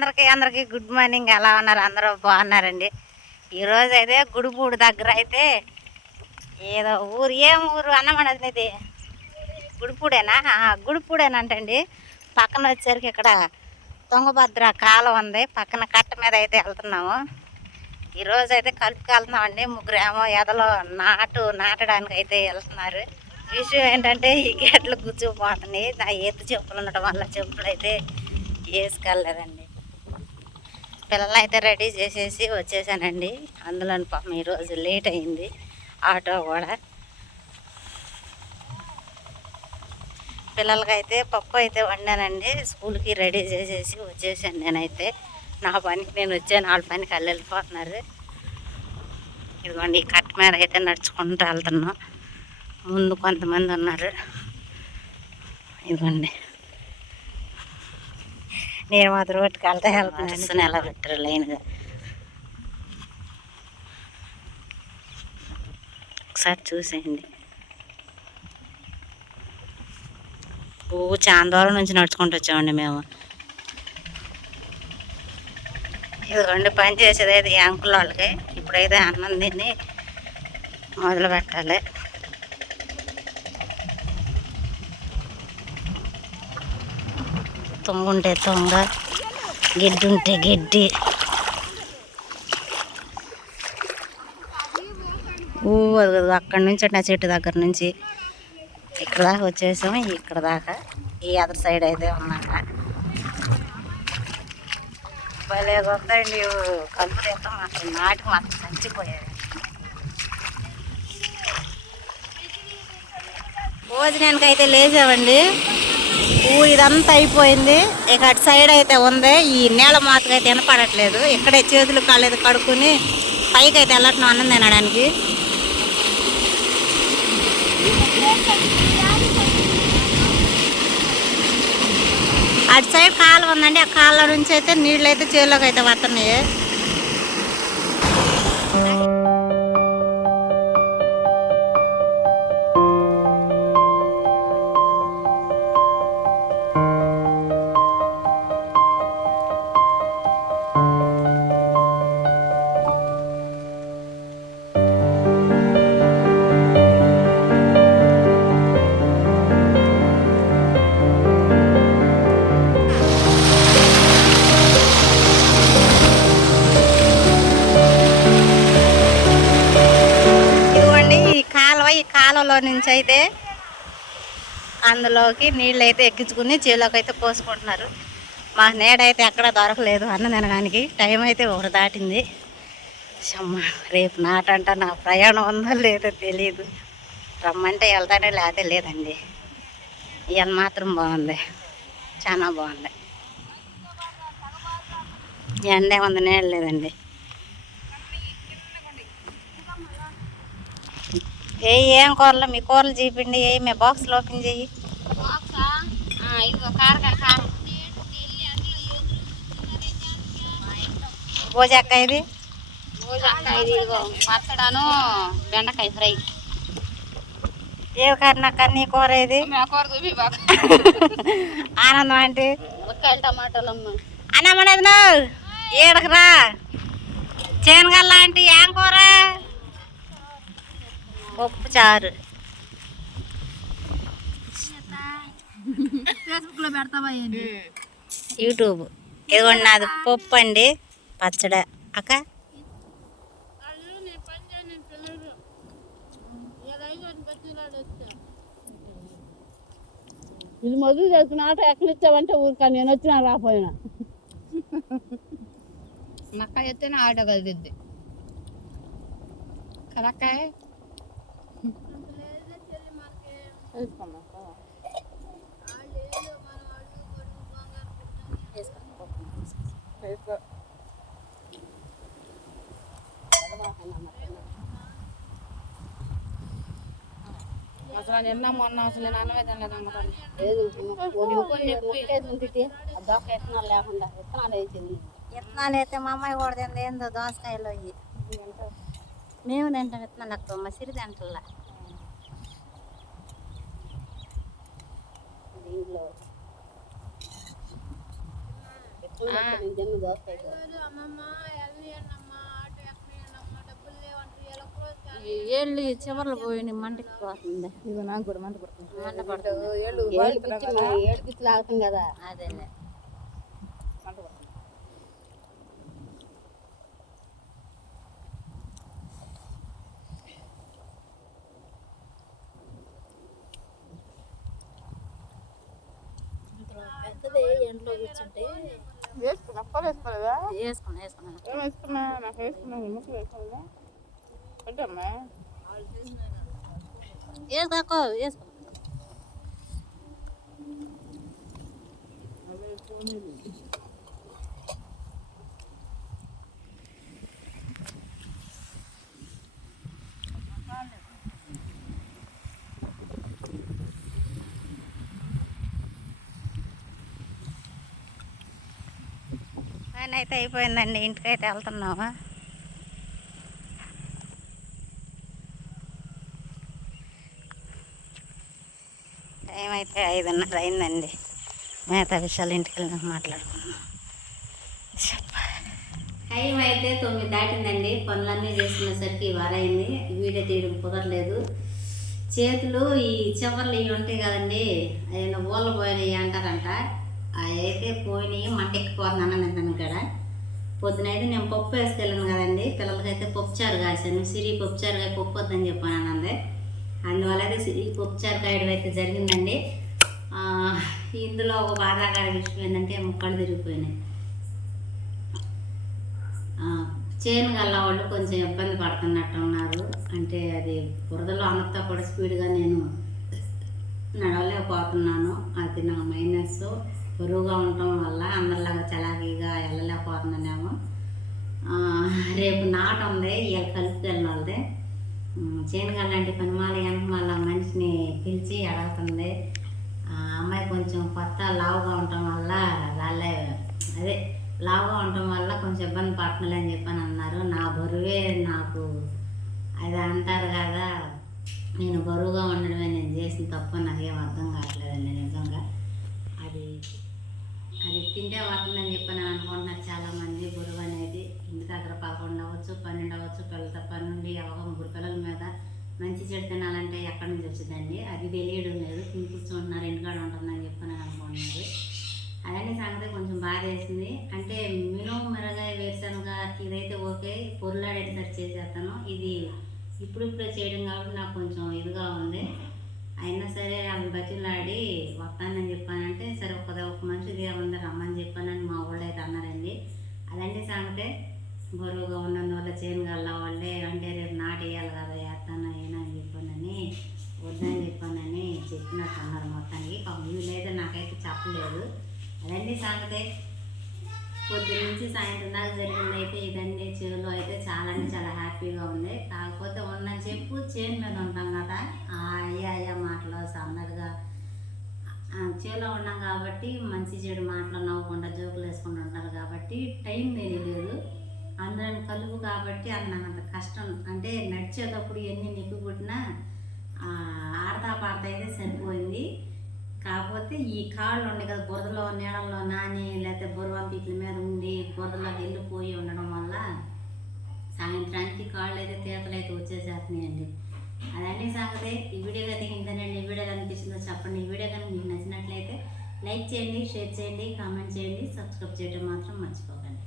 అందరికీ good morning. ఎలా ఉన్నారు? అందరూ బాగున్నారండి. ఈరోజు అయితే గుడిపూడి దగ్గర అయితే ఏదో ఊరు, ఏం ఊరు అన్నమన్నది ఇది గుడిపూడేనా? గుడిపూడేనంటండి. పక్కన వచ్చేసరికి ఇక్కడ తుంగభద్ర కాలం ఉంది. పక్కన కట్ట మీద అయితే వెళ్తున్నాము. ఈరోజు అయితే కలుపుకి వెళ్తున్నామండి. ముగ్గురేమో ఎదలో నాటడానికి అయితే వెళ్తున్నారు. విషయం ఏంటంటే ఈ గేట్లు కూర్చోపోతున్నాయి. నా ఎత్తు చెప్పులు ఉండటం వల్ల చెప్పులు అయితే వేసుకెళ్ళలేదండి. పిల్లలు అయితే రెడీ చేసేసి వచ్చేసానండి. అందులో పాపం ఈరోజు లేట్ అయింది. ఆటో కూడా పిల్లలకైతే పప్పు అయితే వండానండి. స్కూల్కి రెడీ చేసేసి వచ్చేసాను. నేనైతే నా పనికి నేను వచ్చాను, వాళ్ళ పనికి వాళ్ళు వెళ్ళిపోతున్నారు. ఇదిగోండి ఈ కట్ట మీద అయితే నడుచుకుంటూ వెళ్తున్నాం. ముందు కొంతమంది ఉన్నారు. ఇదిగోండి నేను మాత్రం రోడ్డుకి వెళ్తున్నాను. ఎలా పెట్టారు లైన్గా ఒకసారి చూసేయండి. చాలా దూరం నుంచి నడుచుకుంటూ వచ్చామండి మేము. ఇదిగోండి పని చేసేది అయితే ఈ అంకుల్ వాళ్ళకి. ఇప్పుడైతే అన్నం తిని మొదలు పెట్టాలి. తుంగ ఉంటే తుంగ, గిడ్డి ఉంటే గిడ్డి. అది అక్కడి నుంచి నా చెట్టు దగ్గర నుంచి ఇక్కడ దాకా వచ్చేసాము. ఇక్కడ దాకా ఈ అదర్ సైడ్ అయితే ఉన్నాక భలే ఉందండి. కలుపు తీస్తాం అసలు నాటికి మాత్రం చచ్చిపోయాయి. భోజనానికి అయితే లేచామండి. ఇదంతా అయిపోయింది. ఇక అటు సైడ్ అయితే ఉంది. ఈ నేల మాతకు అయితే వినపడట్లేదు. ఇక్కడే చేతులు కాలేదు కడుక్కుని పైకి అయితే వెళ్ళటం అన్నం తినడానికి. అటు సైడ్ కాలువ ఉందండి. ఆ కాలువ నుంచి అయితే నీళ్ళు అయితే చేలోకి అయితే వస్తున్నాయి. ఈ కాలువలో నుంచి అయితే అందులోకి నీళ్ళు అయితే ఎక్కించుకుని చేలోకి అయితే పోసుకుంటున్నారు. మా నీడైతే ఎక్కడ దొరకలేదు అన్నం తినడానికి. టైం అయితే ఒకటి దాటింది. రేపు నాటంట నా ప్రయాణం ఉందో లేదో తెలియదు. రమ్మంటే వెళ్తానే లేకపోతే లేదండి. ఇవాళ మాత్రం బాగుంది, చాలా బాగుంది. ఎండే ఉంది, నీళ్ళు లేదండి. ఏం కూరలు? మీ కూరలు చూపిండి. మీ బాక్స్లో ఓపెన్ చెయ్యి. భోజక్కాయ ఇది, పచ్చడాను బెండకాయ ఫ్రై. ఏ కర్రీ నీ కూర ఇది? ఆనందం అంటే టమాటాలు అన్నమ్మనేది నువ్వు ఏడకరా చేనగల్లా అంటే ఏం కూర? పప్పు చారు. ఫేస్బుక్లో పెడతావా? యూట్యూబ్. ఇదిగోండి నాది పప్పు అండి, పచ్చడి. అక్క ఇది మధురు చేసుకున్న ఆట ఎక్కడ ఇచ్చావంటే ఊరికా నేను వచ్చినా రాపోయినా నక్క ఎత్తేనే ఆట కదిద్ది కరక్కాయ అసలు నిన్న మొన్న అసలు నాన్నమే తినలేదమ్మా. దోస విత్తనాలు లేకుండా విత్తనాలు వేసింది. విత్తనాలు అయితే మా అమ్మాయి కూడా తింది. ఏందో దోసకాయలు అయ్యి మేము తింటాం. విత్తనాలు ఎక్కువ మా సిరి తింటల్లా. దీంట్లో ఎక్కడ నేను జన్మ దోస్తాయి ఏళ్ళు చివర్లు పోయి మంటకి పోతుంది. ఇదిగో నాకు కూడా మంట పడుతుంది. మంట పడుతుంది. ఏడు పిచ్చి లాగుతాం కదా. అదేలే. మంట పడుతుంది. పెద్దది ఎంట్లో కూర్చుంటే వేసుకున్నా అప్పలు వేసుకోలేదా? వేసుకున్నా ఏం వేసుకున్నా? నాకు వేసుకున్నా ముక్కలు వేసుకోలేదా? పెట్టమ్మా వేసుకో వేసుకో. పని అయితే అయిపోయిందండి. ఇంటికైతే వెళ్తున్నావా? టైం అయితే 5:30 అయిందండి. మిగతా విషయాలు ఇంటికి వెళ్ళినాక మాట్లాడుకున్నాం. టైం అయితే 9 దాటిందండి. పనులన్నీ చేసుకునేసరికి వారైంది. వీడియో తీయడం కుదరలేదు. చేతులు ఈ చివర్లు ఇవి ఉంటాయి కదండి, అవి ఊళ్ళ పోయినాయి అంటారంట. అవి అయితే పోయినాయి. మంట ఎక్కిపోతుంది అన్నం తింటాను ఇక్కడ. పొద్దునైతే నేను పప్పు వేసుకెళ్ళాను కదండి. పిల్లలకైతే పప్పుచారు కాసాను. సిరి పప్పుచారు కాయ పప్పు వద్దని చెప్పాను అన్నది. అందువల్ల అయితే సిరి పప్పుచారు కాయడం అయితే జరిగిందండి. ఇందులో ఒక బాధాకర విషయం ఏంటంటే ముక్కలు తిరిగిపోయినాయి. చేను గల్ల వాళ్ళు కొంచెం ఇబ్బంది పడుతున్నట్టు ఉన్నారు. అంటే అది బురదలో అందరితో కూడా స్పీడ్గా నేను నడవలేకపోతున్నాను. అది నా మైనస్. బరువుగా ఉండటం వల్ల అందరిలాగా చలాకీగా వెళ్ళలేకపోతున్నానేమో. రేపు నాట ఉంది, ఇవాళ కలుపుకి వెళ్ళిన వాళ్ళదే. చేను గల్లాంటి పని వెనకమాల మనిషిని పిలిచి అడుగుతుంది. అమ్మాయి కొంచెం కొత్త లావుగా ఉండటం వల్ల అదే లావుగా ఉండటం వల్ల కొంచెం ఇబ్బంది పడుతున్నాయి అని చెప్పని అన్నారు. నా బరువే నాకు అది అంటారు కదా, నేను బరువుగా ఉండడమే నేను చేసిన తప్పు నాకేం అర్థం కావట్లేదండి నిజంగా. అది తింటే వస్తుందని చెప్పని అనుకుంటున్నారు చాలామంది. బరువు అనేది ఇంటి దగ్గర 11 అవ్వచ్చు, 12 అవ్వచ్చు. పిల్లలతో పని నుండి ముగ్గురు పిల్లల మీద మంచి చెడు తినాలంటే ఎక్కడి నుంచి వచ్చిందండి, అది తెలియడం లేదు. తిని కూర్చుంటున్నారు, ఇంటికాడ ఉంటుందని చెప్పని అనుకుంటున్నారు. అదన్నీ సంగతి కొంచెం బాధ వేసింది. అంటే మినుము, మిరగాయ, వేరుశనగ ఇదైతే ఓకే, పొరులాడేసరి చేసేస్తాను. ఇది ఇప్పుడిప్పుడే చేయడం కాబట్టి నాకు కొంచెం ఇదిగా ఉంది. అయినా సరే అవి బతిలాడి వస్తానని చెప్పానంటే సరే ఒక మనిషి దేవుంది రమ్మని చెప్పానని మా వాళ్ళు అయితే అన్నారండి. అదండి సంగతే. బరువుగా ఉన్నందువల్ల చేను గల్ల వాళ్ళే అంటే రేపు నాటు వేయాలి కదా, వేస్తాను ఏనని చెప్పానని వద్దని చెప్పానని చెప్పినట్టు అన్నారు మొత్తానికి. వీళ్ళైతే నాకైతే చెప్పలేదు. అదండి సంగతే. పొద్దున్న నుంచి సాయంత్రం దాకా జరిగింది అయితే ఇదండి. చెవులో అయితే చాలా అంటే చాలా హ్యాపీగా ఉంది. కాకపోతే ఉన్న చెప్పు చేను మీద ఉంటాం కదా, అయ్యా మాటలు సందడిగా చేలో ఉన్నాం కాబట్టి మంచి చెడు మాటలు నవ్వకుండా జోకులు వేసుకుంటూ ఉంటారు కాబట్టి టైం తెలియలేదు. అందరం కలుపు కాబట్టి అది నాకు అంత కష్టం. అంటే నడిచేటప్పుడు ఎన్ని నిప్పు పుట్టినా ఆడతా పాడతా అయితే సరిపోయింది. కాకపోతే ఈ కాళ్ళు ఉండే కదా బురదలో నీళ్ళల్లో నాని లేకపోతే బురవంపీకుల మీద ఉండి బురదలోకి వెళ్ళిపోయి ఉండడం వల్ల సాయంత్రానికి కాళ్ళు అయితే తీతలు అయితే వచ్చేసేస్తున్నాయండి. అదన్నీ సంగతే. ఈ వీడియో అయితే ఇంతేనండి. ఈ వీడియో అనిపించిందో చెప్పండి. ఈ వీడియో కనుక మీకు నచ్చినట్లయితే లైక్ చేయండి, షేర్ చేయండి, కామెంట్ చేయండి, సబ్స్క్రైబ్ చేయడం మాత్రం మర్చిపోకండి.